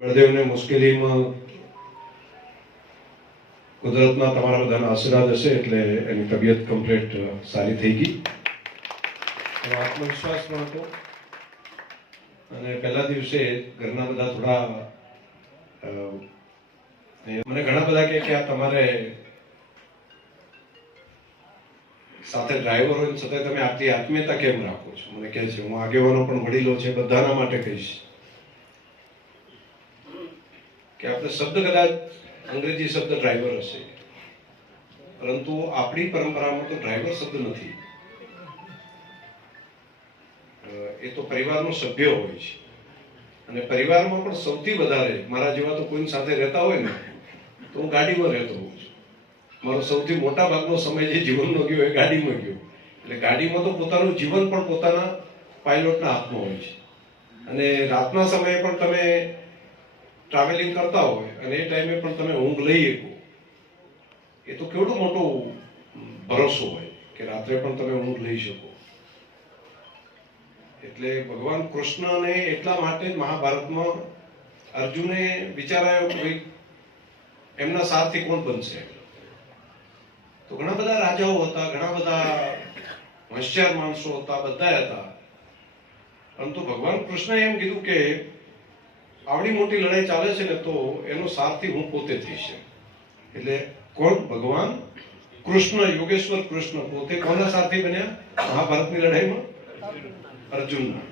બળદેવને મુશ્કેલીમાં કુદરતના તમારા બધાના આશીર્વાદ હશે એટલે એની તબિયત કમ્પ્લીટ સારી થઈ ગઈ. એનો આત્મવિશ્વાસ પણ હતો અને પહેલા દિવસે ઘરના બધા થોડા મને ઘણા બધા કહે કે આ તમારે સાથે ડ્રાઈવર હોય છતાં તમે આટલી આત્મીયતા કેમ રાખો છો? મને કહે છે હું આગેવાનો પણ વડીલો છે બધાના માટે કહીશ કે આપણે શબ્દ કદાચ અંગ્રેજી શબ્દ ડ્રાઈવર હશે પરંતુ આપણી પરંપરામાં તો ડ્રાઈવર શબ્દ નથી. એ તો પરિવારનો સભ્ય હોય છે અને પરિવારમાં પણ સૌથી વધારે મારા જેવા તો કોઈ સાથે રહેતા હોય ને તો હું ગાડીમાં રહેતો હોઉં છું. મારો સૌથી મોટા ભાગનો સમય જે જીવનનો ગયો એ ગાડીમાં ગયો. એટલે ગાડીમાં તો પોતાનું જીવન પણ પોતાના પાયલોટના હાથમાં હોય છે અને રાતના સમયે પણ તમે ટ્રાવેલિંગ કરતા હોય અને એ ટાઈમે પણ તમે ઊંઘ લઈ શકો એ તો કેવડો મોટો ભરોસો હોય કે રાત્રે પણ તમે ઊંઘ લઈ શકો. એટલે ભગવાન કૃષ્ણને એટલા માટે મહાભારતમાં અર્જુને વિચાર આવ્યો કે ભાઈ એમના સારથી કોણ બનશે? તો ઘણા બધા રાજાઓ હતા, ઘણા બધા હોશિયાર માણસો હતા, બધા હતા, પરંતુ ભગવાન કૃષ્ણએ એમ કીધું કે આવડી મોટી લડાઈ ચાલે છે ને તો એનો સારથી હું પોતે થઈશ. એટલે કોણ? ભગવાન કૃષ્ણ, યોગેશ્વર કૃષ્ણ પોતે કોના સારથી બન્યા મહાભારતની લડાઈમાં? અર્જુનના.